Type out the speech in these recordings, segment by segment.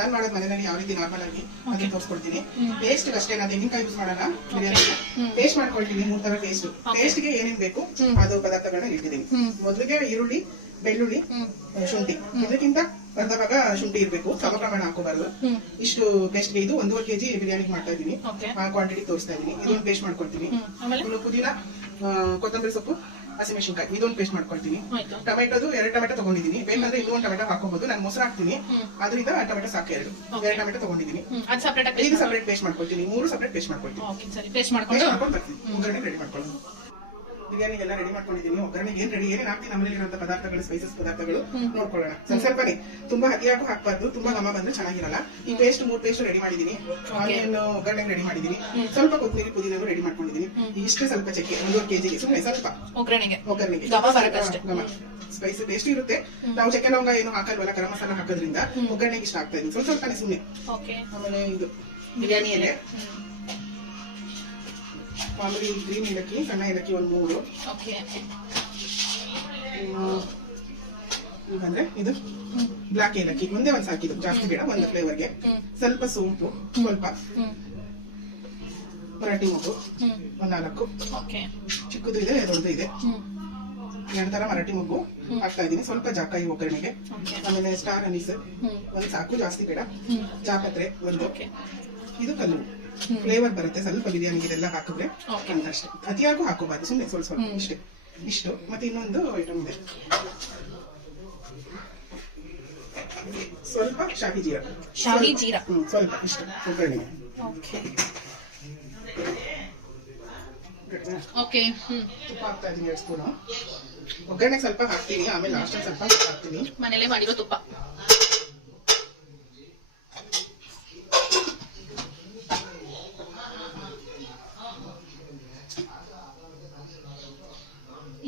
ನಾನ್ ಮಾಡೋದು ಮನೆಯಲ್ಲಿ ಯಾವ ರೀತಿ ನಾರ್ಮಲ್ ಆಗಿ ಅದನ್ನ ತೋರಿಸ್ಕೊಡ್ತೀನಿ. ಟೇಸ್ಟ್ ಅಷ್ಟೇ, ನಾನು ತೆಂಗಿನಕಾಯಿ ಯೂಸ್ ಮಾಡೋಣ ಬಿರಿಯಾನಿ. ಟೇಸ್ಟ್ ಮಾಡ್ಕೊಳ್ತೀನಿ 3 ತರ ಟೇಸ್ಟ್. ಟೇಸ್ಟ್ಗೆ ಏನೇನ್ ಬೇಕು ಅದು ಪದಾರ್ಥಗಳನ್ನ ಇಟ್ಟಿದ್ದೀನಿ. ಮೊದಲಿಗೆ ಈರುಳ್ಳಿ, ಬೆಳ್ಳುಳ್ಳಿ, ಶುಂಠಿ. ಇದಕ್ಕಿಂತ ಅರ್ಧ ಭಾಗ ಶುಂಠಿ ಇರ್ಬೇಕು, ಸಮ ಪ್ರಮಾಣ ಹಾಕೋಬಾರ್ದು. ಇಷ್ಟು ಪೇಸ್ಟ್ಗೆ ಇದು 1.5 kg ಬಿರಿಯಾನಿ ಮಾಡ್ತಾ ಇದ್ದೀನಿ. ಆ ಕ್ವಾಂಟಿಟಿ ತೋರಿಸ್ತಾ ಇದ್ದೀನಿ. ಇದೊಂದು ಪೇಸ್ಟ್ ಮಾಡ್ಕೊಳ್ತೀನಿ. ಪುದೀನ, ಕೊತ್ತಂಬರಿ ಸೊಪ್ಪು, ಹಸಿಮೆಣಸಿನಕಾಯಿ ಇದೊಂದು ಪೇಸ್ಟ್ ಮಾಡ್ಕೊಳ್ತೀನಿ. ಟೊಮೆಟೊದು 2 ಟೊಮೆಟೊ ತಗೊಂಡಿದ್ದೀನಿ. ಬೇಕಂದ್ರೆ ಇನ್ನೂ 1 ಟೊಮೆಟೊ ಹಾಕೋಬಹುದು. ನಾನು ಮೊಸರು ಹಾಕ್ತೀನಿ, ಅದರಿಂದ ಟೊಮೆಟೊ ಸಾಕು. 2 ಟೊಮೆಟೊ ತಗೊಂಡಿದ್ದೀನಿ. ಇದು ಸಪರೇಟ್ ಪೇಸ್ಟ್ ಮಾಡ್ಕೊಳ್ತೀನಿ. 3 ಸಪರೇಟ್ ಪೇಸ್ಟ್ ಮಾಡ್ಕೊಳ್ತೀನಿ. ಪೇಸ್ಟ್ ಮಾಡ್ಕೊಂಡು ಬರ್ತೀನಿ. ಒಗ್ಗರಣೆ ರೆಡಿ ಮಾಡ್ಕೊಳ್ಳೋದು. ಬಿರಿಯಾನಿಗೆಲ್ಲ ರೆಡಿ ಮಾಡ್ಕೊಂಡಿದ್ದೀನಿ. ಒಗ್ಗರಣೆಗೆ ಏನೇನು ಹಾಕ್ತೀನಿ ನಮ್ಮಲ್ಲಿ ಇರುವಂತ ಪದಾರ್ಥಗಳು, ಸ್ಪೈಸಸ್ ಪದಾರ್ಥಗಳು ನೋಡ್ಕೊಳ್ಳೋಣ. ಸ್ವಲ್ಪನೇ, ತುಂಬಾ ಅತಿಯಾಗೂ ಹಾಕ್ಬಾರ್ದು, ತುಂಬಾ ಘಮ ಬಂದ್ರೆ ಚೆನ್ನಾಗಿರಲ್ಲ. ಈ ಪೇಸ್ಟ್ 3 ಪೇಸ್ಟ್ ರೆಡಿ ಮಾಡಿದೀನಿ. ಆನಿಯನ್ ಒಗ್ಗರಣೆಗೆ ರೆಡಿ ಮಾಡಿದೀನಿ. ಸ್ವಲ್ಪ ಕೊತ್ತಂಬರಿ, ಪುದೀನ ರೆಡಿ ಮಾಡ್ಕೊಂಡಿದ್ದೀನಿ. ಇಷ್ಟೇ ಸ್ವಲ್ಪ ಚಕ್ಕೆ 1.5 kg ಸುಮ್ಮನೆ ಸ್ವಲ್ಪ ಒಗ್ಗರಣೆಗೆ ಸ್ಪೈಸಿ ಟೇಸ್ಟ್ ಇರುತ್ತೆ. ನಾವು ಚಕ್ಕೆ ಲವಂಗ ಏನು ಹಾಕಲ್ವಲ್ಲ, ಗರಂ ಮಸಾಲ ಹಾಕೋದ್ರಿಂದ ಒಗ್ಗರಣೆಗೆ ಇಷ್ಟ ಆಗ್ತಾ ಇದೆ. ಸ್ವಲ್ಪನೇ ಸುಮ್ಮನೆ. ಆಮೇಲೆ ಇದು ಬಿರಿಯಾನಿ ಎಲೆ, ಮಾಮೂಲಿ ಗ್ರೀನ್ ಏಲಕ್ಕಿ, ಸಣ್ಣ ಏಲಕ್ಕಿ 3. ಅಂದ್ರೆ ಇದು ಬ್ಲಾಕ್ ಏಲಕ್ಕಿ ಒಂದೇ ಒಂದು ಸಾಕಿದ್ದು, ಜಾಸ್ತಿ ಬೇಡ, ಒಂದು ಫ್ಲೇವರ್ಗೆ. ಸ್ವಲ್ಪ ಸೋಂಪು, ಸ್ವಲ್ಪ ಮರಾಠಿ ಮೊಗ್ಗು 4 ಚಿಕ್ಕದು ಇದೆ, ದೊಡ್ಡದು ಇದೆ. 2 ತರ ಮರಾಠಿ ಮೊಗ್ಗು ಹಾಕ್ತಾ ಇದೀನಿ. ಸ್ವಲ್ಪ ಜಾಕಾಯಿ ಒಗ್ಗರಣೆಗೆ. ಆಮೇಲೆ ಸ್ಟಾರ್ ಅನೀಸ್ ಒಂದು ಸಾಕು, ಜಾಸ್ತಿ ಬೇಡ. ಜಾಪತ್ರೆ 1. ಇದು ಕಲ್ಲು, ಫ್ಲೇವರ್ ಬರುತ್ತೆ ಸ್ವಲ್ಪ ಬಿರಿಯಾನಿಗೆ ಇದೆಲ್ಲ ಹಾಕಿದ್ರೆ ಅಂತ ಅಷ್ಟೇ. ಅತಿಯಾಗೂ ಹಾಕೋಬಾರ್ದು, ಸುಮ್ಮನೆ ಸ್ವಲ್ಪ ಸ್ವಲ್ಪ ಇಷ್ಟೇ. ಇಷ್ಟು ಮತ್ತೆ ಇನ್ನೊಂದು ಐಟಮ್ ಇದೆ, ಸ್ವಲ್ಪ ಶಾಹಿ ಜೀರಾ. ಸ್ವಲ್ಪ ಇಷ್ಟು ಒಗ್ಗರಣೆ. ತುಪ್ಪ ಹಾಕ್ತಾ ಇದೀನಿ 2 ಸ್ಪೂನ್. ಒಗ್ಗರಣೆಗೆ ಸ್ವಲ್ಪ ಹಾಕ್ತೀನಿ, ಆಮೇಲೆ ಲಾಸ್ಟ್ ಸ್ವಲ್ಪ ಹಾಕ್ತೀನಿ. ಮನೇಲೆ ಮಾಡಿರೋ ತುಪ್ಪ.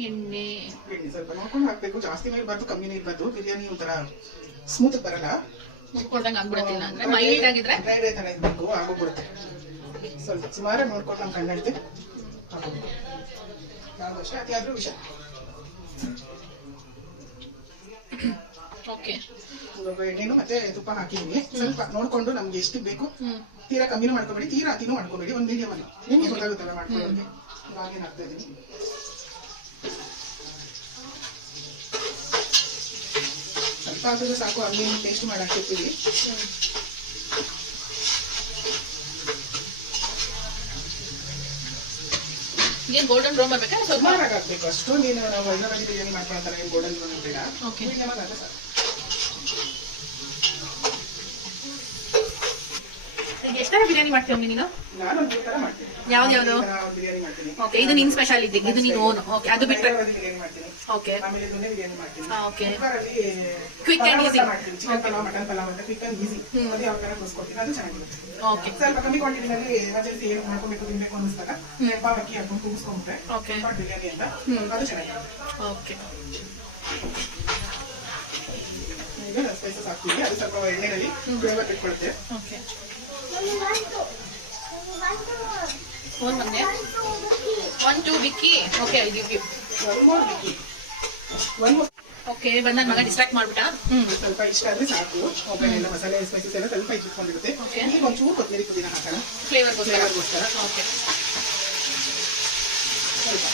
ಎಣ್ಣೆ ಸ್ವಲ್ಪ ನೋಡ್ಕೊಂಡು ಹಾಕ್ಬೇಕು, ಜಾಸ್ತಿ ಇರಬಾರ್ದು, ಕಮ್ಮಿನೇ ಇರಬಾರ್ದು. ಬಿರಿಯಾನಿ ಒಂಥರ ಸ್ಮೂತ್ ಬರಲ್ಲ, ಆಗ್ಬಿಡುತ್ತಿಲ್ಲ ಅಂದ್ರೆ ಮೈಲ್ಡ್ ಆಗಿದ್ರೆ ಡ್ರೈ ತರ ಇರ್ಬೇಕು, ಆಗೋಗ್ಬಿಡುತ್ತೆ. ಸ್ವಲ್ಪ ಸುಮಾರು ನೋಡ್ಕೊಂಡು ನಮ್ ಕಣ್ಣಾಡ್ತೆ ಯಾವ್ದಷ್ಟೇ ಅತಿಯಾದ್ರೂ ವಿಷ. ಎಣ್ಣೆನು ಮತ್ತೆ ತುಪ್ಪ ಹಾಕಿದೀನಿ. ಸ್ವಲ್ಪ ನೋಡ್ಕೊಂಡು ನಮ್ಗೆ ಎಷ್ಟು ಬೇಕು, ತೀರಾ ಕಮ್ಮಿನೂ ಮಾಡ್ಕೋಬೇಡಿ, ತೀರಾ ಅತಿನೂ ಮಾಡ್ಕೋಬೇಡಿ, ಒಂದು ಮೀಡಿಯಂ ಅಲ್ಲಿ. ನಿಮ್ಗೆ ಗೊತ್ತಾಗುತ್ತಲ್ಲ ಮಾಡ್ಕೊಳ್ಳೋಕೆ. ಹಾಗೇನು ಹಾಕ್ತಾ ಇದೀನಿ. ಸ್ವಲ್ಪ ಹಾಕಿದ್ರೆ ಸಾಕು, ಅಲ್ಲಿ ಟೇಸ್ಟ್ ಮಾಡಿ ಹಾಕಿರ್ತೀವಿ. ಏನ್ ಗೋಲ್ಡನ್ ಬ್ರೌನ್ ಬರ್ಬೇಕಾ? ಸ್ವಲ್ಪ ಹಾಕ್ಬೇಕು ಅಷ್ಟು. ನೀನು ನಾವು ಹೈದರಾಬಾದಿ ಬಿರಿಯಾನಿ ಮಾಡ್ಕೊಳ್ತಾರೆ, ಏನು ಗೋಲ್ಡನ್ ಬ್ರೌನ್ ಬೇಡ. ಸಾಕು. ಎಷ್ಟರ ಬಿರಿಯಾನಿ ಮಾಡ್ತೀವಿ ನೀನು? ನಾನು 3 ತರ ಮಾಡ್ತೀನಿ. ಯಾವ್ದು ಬಿರಿಯಾನಿ ಮಾಡ್ತೀನಿ. ಓಕೆ, ಇದು ನಿನ್ ಸ್ಪೆಷಾಲಿಟಿ, ಇದು ನೀನು ಓನ್. ಓಕೆ, ಅದು ಬಿಟ್ಟರೆ ಬಿರಿಯಾನಿ ಮಾಡ್ತೀನಿ. ಓಕೆ, ಆಮೇಲೆ ದೊಣ್ಣೆ ಬಿರಿಯಾನಿ ಮಾಡ್ತೀನಿ. ಓಕೆ, ಕುಕ್ಕರಲ್ಲಿ ಕ್ವಿಕ್ ಅಂಡ್ ಈಸಿ ಮಾಡ್ತೀನಿ. ಚಿಕನ್ ಪಲಾವ್, ಮಟನ್ ಪಲಾವ್ ಅಂತ ಕ್ವಿಕ್ ಅಂಡ್ ಈಸಿ. ಅದು ಯಾವ ತರ ತೋರಿಸ್ಕೊಡ್ತೀನಿ, ಅದು ಚೆನ್ನಾಗಿರುತ್ತೆ. ಓಕೆ, ಸ್ವಲ್ಪ ಕಮ್ಮಿ ಕ್ವಾಂಟಿಟಿನಲ್ಲಿ ಎಮರ್ಜೆನ್ಸಿ ಏನು ಮಾಡ್ಕೊಬೇಕು, ತಿನ್ಬೇಕು ಅನ್ನಿಸ್ತಾಗ ಪಾವಕ್ಕಿ ಹಾಕೊಂಡು ಕೂಗಿಸ್ಕೊಂಡ್ರೆ ಓಕೆ ಬಿರಿಯಾನಿ ಅಂತ, ಅದು ಚೆನ್ನಾಗಿರುತ್ತೆ. ಓಕೆ, ಈಗ ಸ್ಪೈಸಸ್ ಹಾಕ್ತೀವಿ, ಅದು ಸ್ವಲ್ಪ ಎಣ್ಣೆಯಲ್ಲಿ ಫ್ಲೇವರ್ ಬಿಟ್ಕೊಡುತ್ತೆ. ಓಕೆ, one ಬಂದೆ, 1 2 ಬಿಕ್ಕಿ. Okay, I give you 1 more ಬಿಕ್ಕಿ. 1 more. ಓಕೆ, ಬಂದ ಮಗ ಡಿಸ್ಟ್ರಾಕ್ಟ್ ಮಾಡ್ಬಿಟ್ಟ. ಸ್ವಲ್ಪ ಇಷ್ಟ ಆದ್ರೆ ಸಾಕು. ಒಗ್ಗರಣೆ ಮಸಾಲೆ ಸ್ಪೈಸಸ್ ಎಲ್ಲ ಸ್ವಲ್ಪ ಇಟ್ಕೊಂಡಿರುತ್ತೆ. ಈಗ ಒಂಚೂರು ಕೊತ್ತಂಬರಿ ಪುದೀನ ಹಾಕೋಣ ಫ್ಲೇವರ್ಗೋಸ್ಕರ. ಓಕೆ, ಸ್ವಲ್ಪ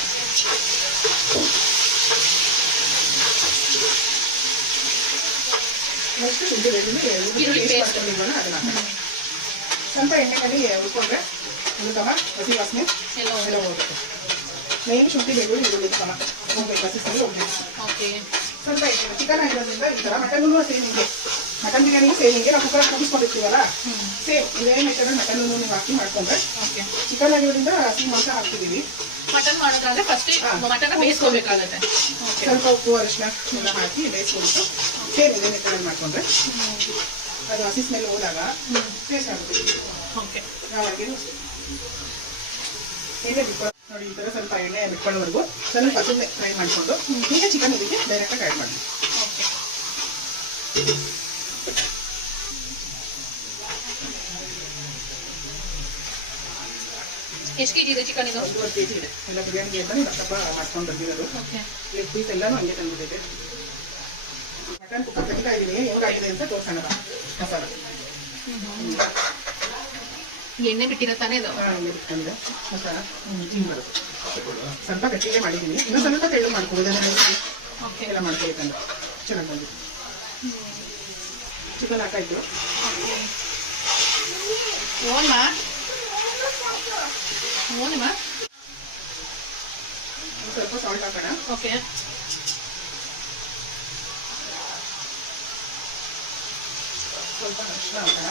ನೆಕ್ಸ್ಟ್ ಶುಂಠಿ ಬೆಳ್ಳುಳ್ಳಿ ಪೇಸ್ಟ್ ಅದನ್ನ ಹಾಕೋಣ. ಸ್ವಲ್ಪ ಎಣ್ಣೆಯಲ್ಲಿ ಉಳ್ಕೊಂಡ್ರೆ ಉಳಿದವ ಹಸಿ ವಾಸನೆ ಎಲ್ಲ ಹೋಗುತ್ತೆ. ಮೇನ್ ಶುಂಠಿ ಬೆಳ್ಳುಳ್ಳಿ ಈರುಳ್ಳಿ ಸಮ ಹೋಗ್ಬೇಕು, ಹಸಿ ಹೋಗ್ಬೇಕು. ಓಕೆ, ಸ್ವಲ್ಪ ಚಿಕನ್ ಆಗಿರೋದ್ರಿಂದ ಈ ಥರ ಮಟನ್ನು ಸೇಮ್ ಹಿಂಗೆ, ಮಟನ್ ಬಿರಿಯಾನಿಗೂ ಸೇಮ್ ಹಿಂಗೆ ನಾವು ಕುಕ್ಕರ್ ಕೂಗಿಸ್ಕೊಂಡಿರ್ತೀವಲ್ಲ, ಸೇಮ್ ಇದೇ ಮೆಥಡ್ ಮಟನ್ನು ನೀವು ಹಾಕಿ ಮಾಡ್ಕೊಂಡ್ರೆ. ಓಕೆ, ಚಿಕನ್ ಆಗಿರೋದ್ರಿಂದ ಹಸಿ ಮಾಂಸ ಹಾಕ್ತಿದ್ದೀವಿ. ಮಟನ್ ಮಾಡೋದಾದ್ರೆ ಫಸ್ಟ್ ಮಟನ್ ಬೇಯಿಸ್ಕೋಬೇಕಾಗುತ್ತೆ. ಸ್ವಲ್ಪ ಉಪ್ಪು ಅರಿಶಿನ ಎಲ್ಲ ಹಾಕಿ ಬೇಯಿಸ್ಕೊಬಿಟ್ಟು ಸೇಮ್ ಇದೇ ಮೆಥಡ್ ಮಾಡ್ಕೊಂಡ್ರೆ ಅದು ಹಸಿ ಸ್ಮೆಲ್ ಹೋದಾಗ ಟೇಸ್ಟ್ ಆಗುತ್ತೆ. ಓಕೆ, ಯಾವಾಗಲೂ ಎಣ್ಣೆ ಬಿಟ್ಕೊಂಡು ನೋಡಿ, ಈ ಥರ ಸ್ವಲ್ಪ ಎಣ್ಣೆ ಬಿಟ್ಕೊಳ್ಳೋವರೆಗೂ ಸ್ವಲ್ಪ ಸುಮ್ಮನೆ ಫ್ರೈ ಮಾಡಿಕೊಂಡು ಈಗ ಚಿಕನ್ ಇದಕ್ಕೆ ಡೈರೆಕ್ಟಾಗಿ ಆ್ಯಡ್ ಮಾಡಿ. ಓಕೆ, ಎಷ್ಟು ಕೆಜಿ ಇದೆ ಚಿಕನ್ ಇದು? 1.5 kg ಇದೆ. ಎಲ್ಲ ಬಿರಿಯಾನಿಗೆ ಅಂತ ದಪ್ಪ ಮಾಡ್ಕೊಂಡು ಬಂದಿರೋದು. ಲೆಗ್ ಪೀಸ್ ಎಲ್ಲನೂ ಹಂಗೆ ತಂದ್ಬಿಟ್ಟಿದೆ. ಮಟನ್ ಕುಕ್ಕರ್ ತೆಗಿತಾ ಇದ್ದೀನಿ, ಹೆಂಗಾಗಿದೆ ಅಂತ ತೋರಿಸೋಣ ಮಸಾಲ. ಎಣ್ಣೆ ಬಿಟ್ಟಿರತ್ತಾನೆ ಇದು. ಬಿಟ್ಕೊಂಡೆ ಮಸಾಲ ಹಿಂಗೆ ಬರುತ್ತೆ. ಸ್ವಲ್ಪ ಗಟ್ಟಿಗೆ ಮಾಡಿದ್ದೀನಿ, ಇನ್ನೂ ಸ್ವಲ್ಪ ತೆಳ್ಳು ಮಾಡ್ಕೊಳ್ಳೋದು. ಓಕೆ ಎಲ್ಲ ಮಾಡ್ಕೊಬೇಕಂದ್ರೆ ಚೆನ್ನಾಗಿ ಬಂದಿದೆ. ಚಿಕನ್ ಹಾಕಾಯ್ತು. ಓನ್ಮಾ ಓನ್ಮಾ ಸ್ವಲ್ಪ ಸಾಲ್ಟ್ ಹಾಕೋಣ. ಓಕೆ ಸ್ವಲ್ಪ ಅರಿಶಿನ ಹಾಕೋಣ.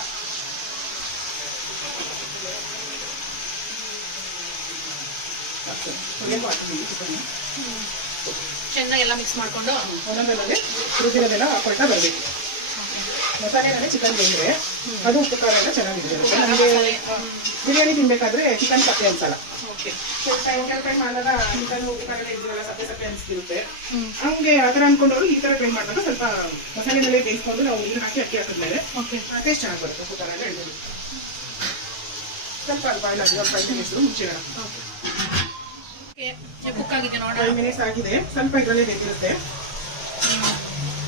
ಹುರಿಯಕ್ಕೂ ಹಾಕಿದ್ದೀನಿ ಚಿಕನ್. ಚೆನ್ನಾಗಿ ಎಲ್ಲ ಮಿಕ್ಸ್ ಮಾಡ್ಕೊಂಡು ಒಂದೊಂದರಲ್ಲಿ ರುಬ್ಬಿರೋದೆಲ್ಲ ಹಾಕೊಳ್ತಾ ಬರಬೇಕು. ಮಸಾಲೆನೇ ಚಿಕನ್ ಬಂದರೆ ಅದು ಉಪ್ಪು ಖಾರ ಎಲ್ಲ ಚೆನ್ನಾಗಿದೆ. ನಮಗೆ ಬಿರಿಯಾನಿ ತಿನ್ಬೇಕಾದ್ರೆ ಚಿಕನ್ ಸಪ್ಪೆ ಅನ್ಸಲ್ಲ. ಓಕೆ ಕೆಲವು ಟೈಮ್ ಮಾಡಿದಾಗ ಚಿಕನ್ ಉಪ್ಪು ಖಾರ ಇದ್ದಿರಲ್ಲ, ಸಪ್ಪೆ ಸಪ್ಪೆ ಅನಿಸ್ತಿರುತ್ತೆ. ಹಂಗೆ ಆ ಥರ ಅನ್ಕೊಂಡವರು ಈ ಥರ ಟ್ರೈ ಮಾಡಿದಾಗ ಸ್ವಲ್ಪ ಮಸಾಲೆನಲ್ಲೇ ಬೇಯಿಸ್ಕೊಂಡು ನಾವು ನೀರು ಹಾಕಿ ಅಕ್ಕಿ ಹಾಕಿದ್ಮೇಲೆ ಓಕೆ ಟೇಸ್ಟ್ ಚೆನ್ನಾಗಿ ಬರುತ್ತೆ. ಉಪ್ಪು ಖಾರ ಎಲ್ಲ ಇಡ್ಬೋದು. ಸ್ವಲ್ಪ ಅದು ಬಾಯ್ಲ್ ಆಗಿ 5 ಮಿನಿಟ್ಸ್ ಮುಚ್ಚಿಡೋಣ. ಓಕೆ ಕುಕ್ ಆಗಿದೆ ನೋಡಿ. 5 ಮಿನಿಟ್ಸ್ ಆಗಿದೆ. ಸ್ವಲ್ಪ ಇದರಲ್ಲೇ ಬೇಕಿರುತ್ತೆ.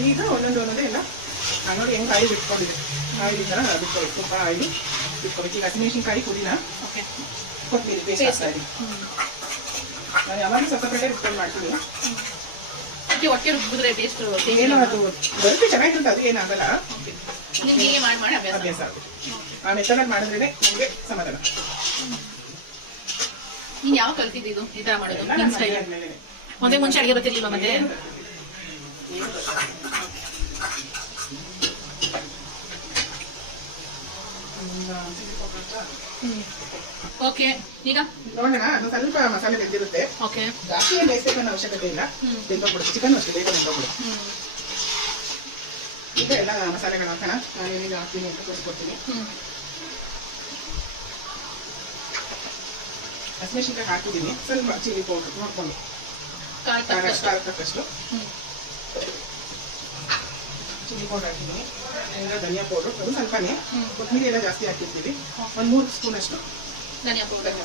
ಈಗ ಒಂದೊಂದೇ ಎಲ್ಲ ನೋಡಿ ಹೆಂಗೆ ಆಯಿಲ್ ಬಿಟ್ಕೊಂಡಿದೆ. ಆಯಿಲ್ ಈ ಥರ ಬಿಟ್ಕೊಬೇಕು. ಸ್ವಲ್ಪ ಆಯಿಲ್ ಬಿಟ್ಕೊಬೇಕು. ಈಗ ಹಸಿಮೆಣಸಿನ್ಕಾಯಿ ಪುದೀನ ಓಕೆ ಕೊತ್ತಂಬರಿ ಪೇಸ್ಟ್ ಹಾಕ್ತಾ ಇದ್ದೀನಿ. ನಾನು ಯಾವಾಗಲೂ ಸಪ್ಪೆ ಬಿಟ್ಕೊಂಡು ಮಾಡ್ತೀನಿ. ಒಟ್ಟಿಗೆ ರುಬ್ಬಿದ್ರೆ ಟೇಸ್ಟ್ ಏನೋ ಅದು ಬರುತ್ತೆ, ಚೆನ್ನಾಗಿರುತ್ತೆ. ಅದು ಏನಾಗಲ್ಲ. ನಿಮ್ಗೆ ಹೀಗೆ ಮಾಡಿ ಅಭ್ಯಾಸ ಆಗುತ್ತೆ. ಆ ಮೆಥಡಲ್ಲಿ ಮಾಡಿದ್ರೆ ನಮಗೆ ಸಮಾಧಾನ. ನೀನ್ ಯಾವ ಕಲ್ತಿದ್ದು ಇದು ಈ ತರ ಮಾಡೋದು? ನಿನ್ ಸ್ಟೈಲ್ ಆದ್ಮೇಲೆ ಒಂದೇ ಮುಂಚೆ ಅಡಿಗೆ ಗೊತ್ತಿರ್ಲಿಲ್ವಾ ಮತ್ತೆ? ಓಕೆ ಈಗ ನೋಡೋಣ. ಅದು ಸ್ವಲ್ಪ ಮಸಾಲೆ ಬೆಂದಿರುತ್ತೆ. ಓಕೆ ಜಾಸ್ತಿ ಏನು ಬೇಯಿಸಬೇಕನ್ನೋ ಅವಶ್ಯಕತೆ ಇಲ್ಲ. ಬೆಂದೋಗ್ಬಿಡುತ್ತೆ. ಚಿಕನ್ ಅಷ್ಟೇ ಬೇಗ ಬೆಂದೋಗ್ಬಿಡುತ್ತೆ. ಈಗ ಎಲ್ಲ ಮಸಾಲೆಗಳು ಹಾಕೋಣ. ನಾನು ಏನೇನು ಹಾಕ್ತೀನಿ ಅಂತ ತೋರಿಸ್ಕೊಡ್ತೀನಿ. ಹಸಿಮೆಣಸಿನ್ಕಾಯಿ ಹಾಕಿದ್ದೀನಿ. ಸ್ವಲ್ಪ ಚಿಲ್ಲಿ ಪೌಡರ್ ನೋಡ್ಕೊಂಡು ಖಾರ ತಕ್ಕಷ್ಟು ಚಿಲ್ಲಿ ಪೌಡರ್ ಹಾಕಿದ್ದೀನಿ. ಈಗ ಧನಿಯಾ ಪೌಡರ್ ಅದು ಸ್ವಲ್ಪನೇ. ಕೊತ್ತಂಬರಿ ಎಲ್ಲ ಜಾಸ್ತಿ ಹಾಕಿರ್ತೀವಿ. ಒಂದು 3 ಸ್ಪೂನ್ ಅಷ್ಟು ಧನಿಯಾ ಪೌಡರ್.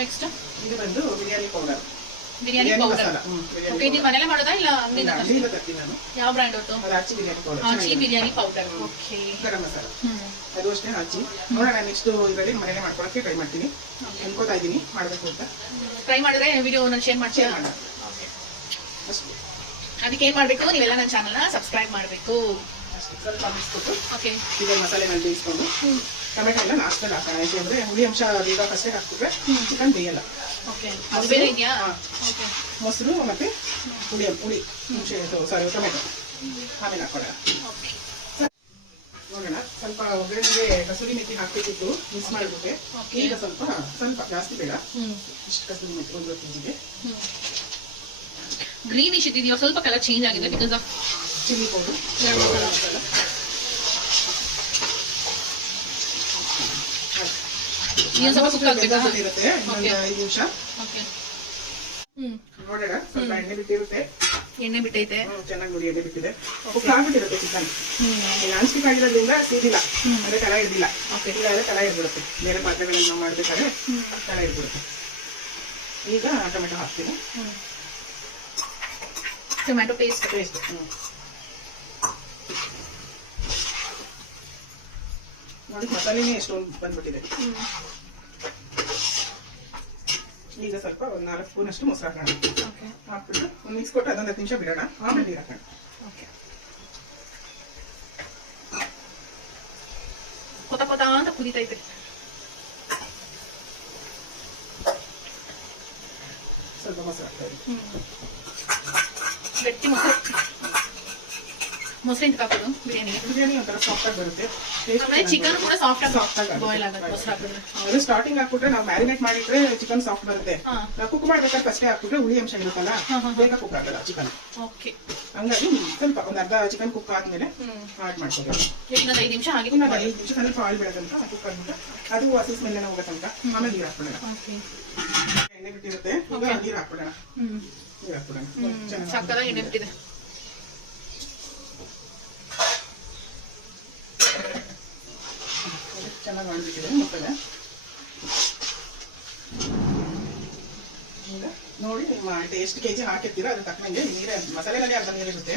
ನೆಕ್ಸ್ಟ್ ಇದು ಬಂದು biryani powder, biryani powder. Okay ಇದು ಮನೆಯಲ್ಲೇ ಮಾಡೋದಾ ಇಲ್ಲ ಅಂಗಡಿಯಿಂದ ತರ್ತೀನಿ ನಾನು. ಯಾವ ಬ್ರ್ಯಾಂಡ್ ಅದು? ಅದು ಆಚಿ ಬಿರಿಯಾನಿ ಪೌಡರ್. ಆಚಿ ಬಿರಿಯಾನಿ ಪೌಡರ್. ಓಕೆ ಗರಂ ಮಸಾಲ ಅದು ಅಷ್ಟೇ ಹಾಕಿ ನೋಡೋಣ. ನೆಕ್ಸ್ಟ್ ಇದರಲ್ಲಿ ಮನೇಲೆ ಮಾಡ್ಕೊಳಕ್ಕೆ ಟ್ರೈ ಮಾಡ್ತೀನಿ. ಅನ್ಕೋತಾ ಇದ್ದೀನಿ ಮಾಡಬೇಕು ಅಂತ. ಟ್ರೈ ಮಾಡಿದ್ರೆ ವಿಡಿಯೋ ನಾನು ಶೇರ್ ಮಾಡ್ತೀನಿ. ಅಷ್ಟೇ. ಅದಕ್ಕೆ ಏನ್ ಮಾಡ್ಬೇಕು, ನೀವೆಲ್ಲ ನನ್ನ ಚಾನಲ್ನ ಸಬ್ಸ್ಕ್ರೈಬ್ ಮಾಡಬೇಕು. ಸ್ವಲ್ಪ ಮಿಕ್ಸ್ಬಿಟ್ಟು ಓಕೆ ಈಗ ಮಸಾಲೆ ಮೇಲೆ ಬೇಯಿಸ್ಕೊಂಡು ಟೊಮೆಟೊ ಎಲ್ಲ ಲಾಸ್ಟಲ್ಲಿ ಹಾಕೋಣ. ಯಾಕೆಂದ್ರೆ ಹುಳಿ ಅಂಶ ಬೇಗ ಫಸ್ಟೇ ಹಾಕ್ಬಿಟ್ರೆ ಚಿಕನ್ ಬೇಯಲ್ಲ. ಓಕೆ ಅದು ಬೇರೆ ಇದೆಯಾ? ಓಕೆ ಮೊಸರು ಮತ್ತೆ ಹುಳಿ ಸಾರಿ ಟೊಮೆಟೊ ಆಮೇಲೆ ಹಾಕೊಳ್ಳೋಣ. ಓಕೆ ನೋಡೋಣ. ಸ್ವಲ್ಪ ಒಗ್ಗರಣೆಗೆ ಕಸೂರಿ ಮೆಥಿ ಹಾಕ್ಬೇಕಿತ್ತು, ಮಿಕ್ಸ್ ಮಾಡಿಬಿಟ್ಟೆ. ಈಗ ಸ್ವಲ್ಪ ಜಾಸ್ತಿ ಬೇಡ, ಇಷ್ಟು ಕಸೂರಿ ಮೆಥಿ 1 ಕೆಜಿಗೆ. ಗ್ರೀನಿಶ್ ಇದೆಯೋ ಸ್ವಲ್ಪ ಕಲರ್ ಚೇಂಜ್ ಆಗಿದೆ because of chilli powder, masala. ಸ್ವಲ್ಪ ಕುಕ್ ಆಗಬೇಕಾ? ಇರುತ್ತೆ ಇನ್ನೊಂದು 5 ನಿಮಿಷ. ಓಕೆ ನೋಡೋಣ. ಸ್ವಲ್ಪ ಎಣ್ಣೆ ಬಿಟ್ಟಿರುತ್ತೆ. ಎಣ್ಣೆ ಬಿಟ್ಟೈತೆ ಚೆನ್ನಾಗಿ ನೋಡಿ ಎಣ್ಣೆ ಬಿಟ್ಟಿದೆ. ಉಪ್ಪು ಆಗ್ಬಿಟ್ಟಿರುತ್ತೆ ಚಿಕನ್. ನಾನ್ ಸ್ಟಿಕ್ ಆಗಿರೋದ್ರಿಂದ ಸೀದಿಲ್ಲ, ಅಂದ್ರೆ ತಳ ಹಿಡ್ದಿಲ್ಲ. ಇಲ್ಲ ಅಂದ್ರೆ ತಳ ಹಿಡ್ಬಿಡುತ್ತೆ. ಬೇರೆ ಪಾತ್ರೆಗಳಲ್ಲಿ ನಾವು ಮಾಡ್ಬೇಕಾದ್ರೆ ತಳ ಹಿಡ್ಬಿಡುತ್ತೆ. ಈಗ ಟೊಮೆಟೊ ಹಾಕ್ತೀನಿ. ಟೊಮ್ಯಾಟೊ ಪೇಸ್ಟ್ ನೋಡಿ ಮಸಾಲೆನೇ ಎಷ್ಟೊಂದು ಬಂದ್ಬಿಟ್ಟಿದೆ. ಈಗ ಸ್ವಲ್ಪ 1 4 ಸ್ಪೂನ್ ಅಷ್ಟು ಮೊಸರು ಹಾಕೋಣ. ಹಾಕ್ಬಿಟ್ಟು ಒಂದು ಮಿಕ್ಸ್ ಕೊಟ್ಟು ಅದೊಂದು 10 ನಿಮಿಷ ಬಿಡೋಣ. ಆಮೇಲೆ ನೀರು ಹಾಕೋಣ. ಕೊತ ಅಂತ ಕುದೀತೈತೆ. ಸ್ವಲ್ಪ ಮೊಸರು ಹಾಕ್ತೀವಿ. ಗಟ್ಟಿ ಮೊಸರು ಎಂತ ಹಾಕೋದು ಬಿರಿಯಾನಿ ಒಂಥರ ಸಾಫ್ಟ್ ಆಗಿ ಬರುತ್ತೆ. ಆಮೇಲೆ ಚಿಕನ್ ಕೂಡ ಸಾಫ್ಟ್ ಆಗಿ ಬಾಯ್ಲ್ ಆಗುತ್ತೆ ಮೊಸರು ಹಾಕಿದ್ರೆ. ಅದು ಸ್ಟಾರ್ಟಿಂಗ್ ಹಾಕ್ಬಿಟ್ರೆ ನಾವು ಮ್ಯಾರಿನೇಟ್ ಮಾಡಿಟ್ರೆ ಚಿಕನ್ ಸಾಫ್ಟ್ ಬರುತ್ತೆ. ನಾವು ಕುಕ್ ಮಾಡ್ಬೇಕಾದ್ರೆ ಫಸ್ಟೇ ಹಾಕ್ಬಿಟ್ರೆ ಹುಳಿ ಅಂಶ ಇರುತ್ತಲ್ಲ, ಬೇಗ ಕುಕ್ ಆಗಲ್ಲ ಚಿಕನ್. ಓಕೆ ಹಂಗಾಗಿ ಸ್ವಲ್ಪ ಒಂದು ಅರ್ಧ ಚಿಕನ್ ಕುಕ್ ಆದ್ಮೇಲೆ ಆಡ್ ಮಾಡ್ಕೋಬೇಕು. ಇನ್ನೊಂದು 5 ನಿಮಿಷ ಹಾಗೆ ಇನ್ನೊಂದು 5 ನಿಮಿಷ ಸ್ವಲ್ಪ ಆಯಿಲ್ ಬಿಡೋದಂತ ಕುಕ್ ಆಗ್ಬಿಟ್ಟು ಅದು ಹಸಿ ಸ್ಮೆಲ್ ಎಲ್ಲ ಹೋಗೋ ತನಕ ಆಮೇಲೆ ನೀರು ಹಾಕ್ಬಿಡೋಣ. ಎಣ್ಣೆ ಬಿಟ್ಟಿರುತ್ತೆ, ಈಗ ನೀರು ಹಾಕ್ಬಿಡೋಣ. ನೀರು ಹಾಕ್ಬಿಡೋಣ. ಸಕ್ಕತ್ತಾಗಿ ಎಣ್ಣೆ ಬಿಟ್ಟಿದೆ. ಚೆನ್ನಾಗಿ ಮಾಡ್ಬಿಟ್ಟಿದೆ ಮಸಾಲೆ. ಈಗ ನೋಡಿ ನಿಮ್ಮ ಎಷ್ಟು ಕೆಜಿ ಹಾಕಿರ್ತೀರೋ ಅದ್ರ ತಕ್ಕನಂಗೆ ನೀರೇ ಮಸಾಲೆನಲ್ಲಿ ಅರ್ಧ ನೀರಿರುತ್ತೆ.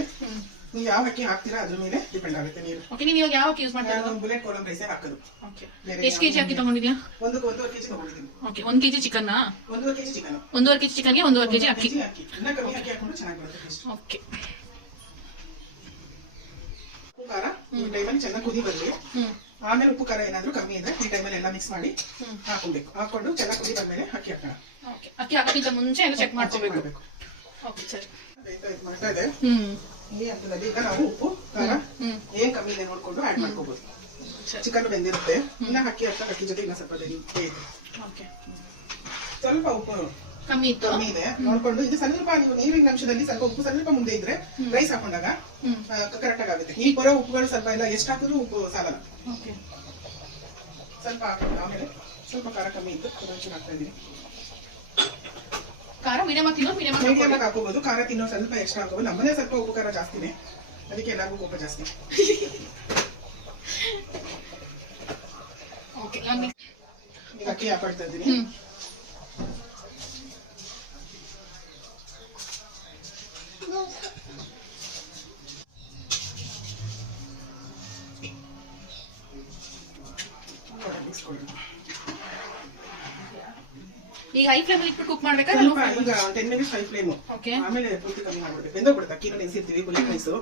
ನೀವು ಯಾವ ಅಕ್ಕಿ ಹಾಕ್ತೀರಾ ಅದ್ರ ಮೇಲೆ ಡಿಪೆಂಡ್ ಆಗುತ್ತೆ ನೀರು. ಓಕೆ, ನೀನು ಇವಾಗ ಯಾವ ಅಕ್ಕಿ ಯೂಸ್ ಮಾಡ್ತಾ ಇರೋದು? ನಾನು ಬುಲೆಟ್ ಕೋಲಂ ರೈಸೇ ಹಾಕೋದು. ಓಕೆ, ಬೇರೆ ಎಷ್ಟು ಕೆಜಿ ಅಕ್ಕಿ ತಗೊಂಡಿದ್ಯಾ? ಒಂದೂವರೆ ಕೆಜಿ ತಗೊಂಡಿದ್ದೀನಿ. Okay, 1 KG chicken. 1.5 KG chicken. 1.5 KG ಚಿಕನ್ಗೆ 1.5 KG ಅಕ್ಕಿ. ಇನ್ನ ಕಮ್ಮಿ ಅಕ್ಕಿ ಹಾಕೊಂಡು ಚೆನ್ನಾಗಿ ಬರುತ್ತೆ ಟೇಸ್ಟ್. ಓಕೆ, ಉಪ್ಪು ಖಾರ ಈ ಟೈಮಲ್ಲಿ ಚೆನ್ನಾಗಿ ಕುದಿ ಬರಲಿ. ಆಮೇಲೆ ಉಪ್ಪು ಖಾರ ಏನಾದ್ರೂ ಕಮ್ಮಿ ಇದ್ರೆ ಈ ಟೈಮಲ್ಲಿ ಎಲ್ಲ ಮಿಕ್ಸ್ ಮಾಡಿ ಹಾಕೊಬೇಕು. ಹಾಕೊಂಡು ಚೆನ್ನಾಗಿ ಕುದಿ ಬಂದ್ಮೇಲೆ ಅಕ್ಕಿ ಹಾಕೋಣ. ಓಕೆ, ಅಕ್ಕಿ ಹಾಕೋಕ್ಕಿಂತ ಮುಂಚೆ ಎಲ್ಲ ಚೆಕ್ ಮಾಡ್ಕೋಬೇಕು. ಓಕೆ ಸರಿ, ಮಾಡ್ತಾ ಇದೆ. ಈ ಹಂತದಲ್ಲಿ ಈಗ ನಾವು ಉಪ್ಪು ಖಾರ ಏನ್ ಕಮ್ಮಿ ಇದೆ ನೋಡ್ಕೊಂಡು ಆಡ್ ಮಾಡ್ಕೋಬಹುದು. ಚಿಕನ್ ಬೆಂದಿರುತ್ತೆ, ಇನ್ನ ಅಕ್ಕಿ ಹಾಕ್ತಾ ಅಕ್ಕಿ ಜೊತೆ ಇನ್ನ ಸ್ವಲ್ಪ ಓಕೆ, ಸ್ವಲ್ಪ ಉಪ್ಪು ಕಮ್ಮಿ ಇದೆ ನೋಡ್ಕೊಂಡು ಇದು ಸ್ವಲ್ಪ ನೀವು ನೀರಿನ ಅಂಶದಲ್ಲಿ ಸ್ವಲ್ಪ ಉಪ್ಪು ಸ್ವಲ್ಪ ಮುಂದೆ ಇದ್ರೆ ರೈಸ್ ಹಾಕೊಂಡಾಗ ಕರೆಕ್ಟ್ ಆಗುತ್ತೆ. ಈಗ ಬರೋ ಉಪ್ಪುಗಳು ಸ್ವಲ್ಪ ಎಲ್ಲ ಎಷ್ಟು ಹಾಕಿದ್ರು ಉಪ್ಪು ಸಾಲಲ್ಲ. ಸ್ವಲ್ಪ ಹಾಕೊಂಡು ಆಮೇಲೆ ಸ್ವಲ್ಪ ಖಾರ ಕಮ್ಮಿ ಇತ್ತು ಅದೊಂಚೂರು ಹಾಕ್ತಾ ಇದೀನಿ. ಖಾರ ಮೀಡಿಯಂ ಮೀಡಿಯಂ ಹಾಕೋಬಹುದು. ಖಾರ ತಿನ್ನೋ ಸ್ವಲ್ಪ ಎಕ್ಸ್ಟ್ರಾ ಹಾಕೋಬಹುದು. ನಮ್ಮನೆ ಸ್ವಲ್ಪ ಉಪ್ಪು ಖಾರ ಜಾಸ್ತಿನೇ, ಅದಕ್ಕೆ ಎಲ್ಲರಿಗೂ ಕೋಪ ಜಾಸ್ತಿ. ಈಗ ಅಕ್ಕಿ ಹಾಕೊಳ್ತಾ ಇದ್ದೀನಿ. ಈಗ ಹೈ ಫ್ಲೇಮ್ ಇಟ್ಬಿಟ್ಟು ಕುಕ್ ಮಾಡ್ಬೇಕಾ? ಸ್ವಲ್ಪ ಈಗ 10 ಮಿನಿಟ್ಸ್ ಹೈ ಫ್ಲೇಮ್, ಓಕೆ, ಆಮೇಲೆ ಪೂರ್ತಿ ಕಮ್ಮಿ ಮಾಡ್ಬಿಡುತ್ತೆ. ಬೆಂದೋಗ್ಬಿಡುತ್ತೆ. ಅಕ್ಕಿನ ನೆನೆಸಿರ್ತೀವಿ, ಬುಲೆಟ್ ರೈಸು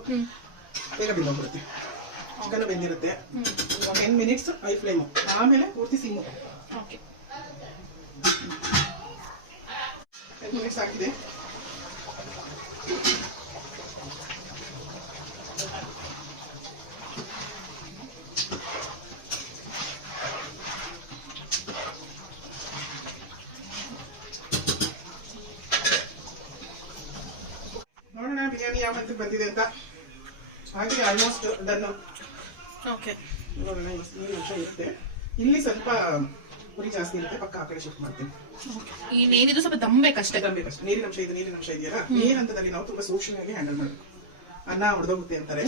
ಬೇಗ ಬೆಂದೋಗ್ಬಿಡುತ್ತೆ. ಚಿಕನ್ ಬೆಂದಿರುತ್ತೆ. 10 ಮಿನಿಟ್ಸ್ ಹೈ ಫ್ಲೇಮ್, ಆಮೇಲೆ ಪೂರ್ತಿ ಸಿಮ್ಮು. ಓಕೆ, 10 ಮಿನಿಟ್ಸ್ ಹಾಕಿದೆ. ನೋಡೋಣ ಬಿರಿಯಾನಿ ಯಾವ ಹಂತಕ್ಕೆ ಬಂದಿದೆ ಅಂತ. ಹಾಗೆ ಆಲ್ಮೋಸ್ಟ್ ಡನ್. ಓಕೆ, ನೋಡೋಣ, ನೀರಿನ ಅಂಶ ಇರುತ್ತೆ ಇಲ್ಲಿ, ಸ್ವಲ್ಪ ಪುರಿ ಜಾಸ್ತಿ ಇರುತ್ತೆ. ಪಕ್ಕ ಆ ಕಡೆ ಶಿಫ್ಟ್ ಮಾಡ್ತೀನಿ. ಏನಿದ್ರು ಸ್ವಲ್ಪ ದಮ್ ಬೇಕಷ್ಟೇ. ಬೇಕಷ್ಟೇ. ನೀರಿನ ಅಂಶ ಇದೆಯಲ್ಲ, ಈ ಹಂತದಲ್ಲಿ ನಾವು ತುಂಬಾ ಸೂಕ್ಷ್ಮವಾಗಿ ಹ್ಯಾಂಡಲ್ ಮಾಡಬೇಕು. ಅನ್ನ ಹೊಡೆದೋಗುತ್ತೆ ಅಂತಾರೆ.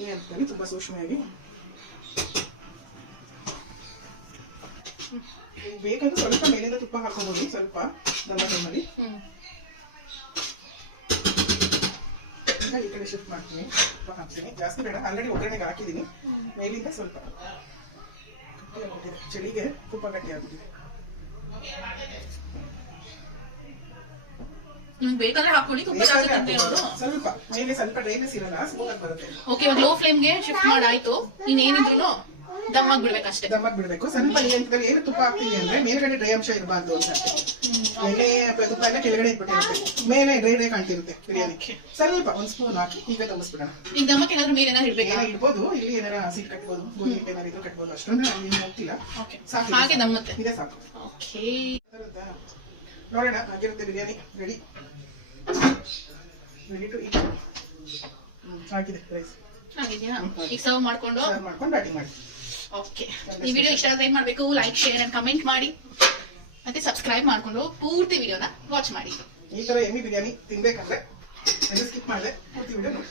ಈ ಹಂತದಲ್ಲಿ ತುಂಬಾ ಸೂಕ್ಷ್ಮವಾಗಿ ಬೇಕಾದ್ರೂ ಸ್ವಲ್ಪ ಮೇಲಿಂದ ತುಪ್ಪ ಹಾಕೋಬಹುದು. ಸ್ವಲ್ಪ ನಮ್ಮ ಟೈಮಲ್ಲಿ ಈ ಕಡೆ ಶಿಫ್ಟ್ ಮಾಡ್ತೀನಿ. ತುಪ್ಪ ಹಾಕ್ತೀನಿ, ಜಾಸ್ತಿ ಬೇಡ. ಆಲ್ರೆಡಿ ಒಗ್ಗರಣೆಗೆ ಹಾಕಿದ್ದೀನಿ. ಮೇಲಿಂದ ಸ್ವಲ್ಪ ಚಳಿಗೆ ತುಪ್ಪ ಗಟ್ಟಿ ಆಗ್ಬಿಟ್ಟಿದೆ. ಬೇಕಾದ್ರೆ ಹಾಕೊಳ್ಳಿ, ತುಪ್ಪ ಜಾಸ್ತಿ ತಿಂದೆ ಇರೋದು. ಸ್ವಲ್ಪ ಮೇಲೆ ಸ್ವಲ್ಪ ಡ್ರೈನೆಸ್ ಇರಲ್ಲ, ಸ್ಮೂತ್ ಬರುತ್ತೆ. ಓಕೆ, ಇವಾಗ ಲೋ ಫ್ಲೇಮ್ಗೆ ಶಿಫ್ಟ್ ಮಾಡಾಯ್ತು. ಇನ್ನೇನಿದ್ರು ದಮ್ಮಾಗಿ ಬಿಡ್ಬೇಕಷ್ಟೇ. ದಮ್ಮಾಗಿ ಬಿಡ್ಬೇಕು. ಸ್ವಲ್ಪ ಈ ಹಂತದಲ್ಲಿ ಏನು ತುಪ್ಪ ಹಾಕ್ತೀವಿ ಅಂದ್ರೆ ಮೇಲ್ಗಡೆ ಡ್ರೈ ಅಂಶ ಇರಬಾರ್ದು ಅಂತ. ಎಣ್ಣೆ ತುಪ್ಪ ಎಲ್ಲ ಕೆಳಗಡೆ ಇಟ್ಬಿಟ್ಟಿರುತ್ತೆ, ಮೇಲೆ ಡ್ರೈ ಕಾಣ್ತಿರುತ್ತೆ ಬಿರಿಯಾನಿ. ಸ್ವಲ್ಪ ಒಂದ್ ಸ್ಪೂನ್ ಹಾಕಿ ಈಗ ತುಂಬಿಸ್ಬಿಡೋಣ. ಈಗ ದಮ್ಮಕ್ಕೆ ಏನಾದ್ರು ಮೇಲೆ ಏನಾದ್ರು ಇಡ್ಬೇಕಾ? ಇಡ್ಬೋದು. ಇಲ್ಲಿ ಏನಾರ ಹಸಿ ಕಟ್ಬೋದು, ಗೋಧಿ ಹಿಟ್ಟು ಏನಾರು ಇದ್ರು ಕಟ್ಬೋದು. ಅಷ್ಟೊಂದು ಏನು ಹೋಗ್ತಿಲ್ಲ. ಸಾಕು, ಹಾಗೆ ದಮ್ಮತ್ತೆ ಇದೇ ಸಾಕು. ಓಕೆ, ನೋಡೋಣ. ಆಗಿರುತ್ತೆ ಬಿರಿಯಾನಿ ರೆಡಿ ಟು ಈಟ್. ಹಾಕಿದೆ ರೈಸ್. ಆಗಿದೆಯಾ? ಈಗ ಸರ್ವ್ ಮಾಡ್ಕೊಂಡು ಬ್ಯಾಟಿಂಗ್ ಮಾಡಿ. ಓಕೆ, ಈ ವಿಡಿಯೋ ಇಷ್ಟ ಆದ್ರೆ ಏನ್ ಮಾಡ್ಬೇಕು? ಲೈಕ್, ಶೇರ್ ಅಂಡ್ ಕಮೆಂಟ್ ಮಾಡಿ, ಮತ್ತೆ ಸಬ್ಸ್ಕ್ರೈಬ್ ಮಾಡ್ಕೊಂಡು ಪೂರ್ತಿ ವಿಡಿಯೋನ ವಾಚ್ ಮಾಡಿ. ಈ ತರ ಎಮ್ಮಿ ಬಿರಿಯಾನಿ ತಿನ್ಬೇಕಂದ್ರೆ ಸ್ಕಿಪ್ ಮಾಡಿದೆ ಪೂರ್ತಿ ವಿಡಿಯೋ ನೋಡಿ.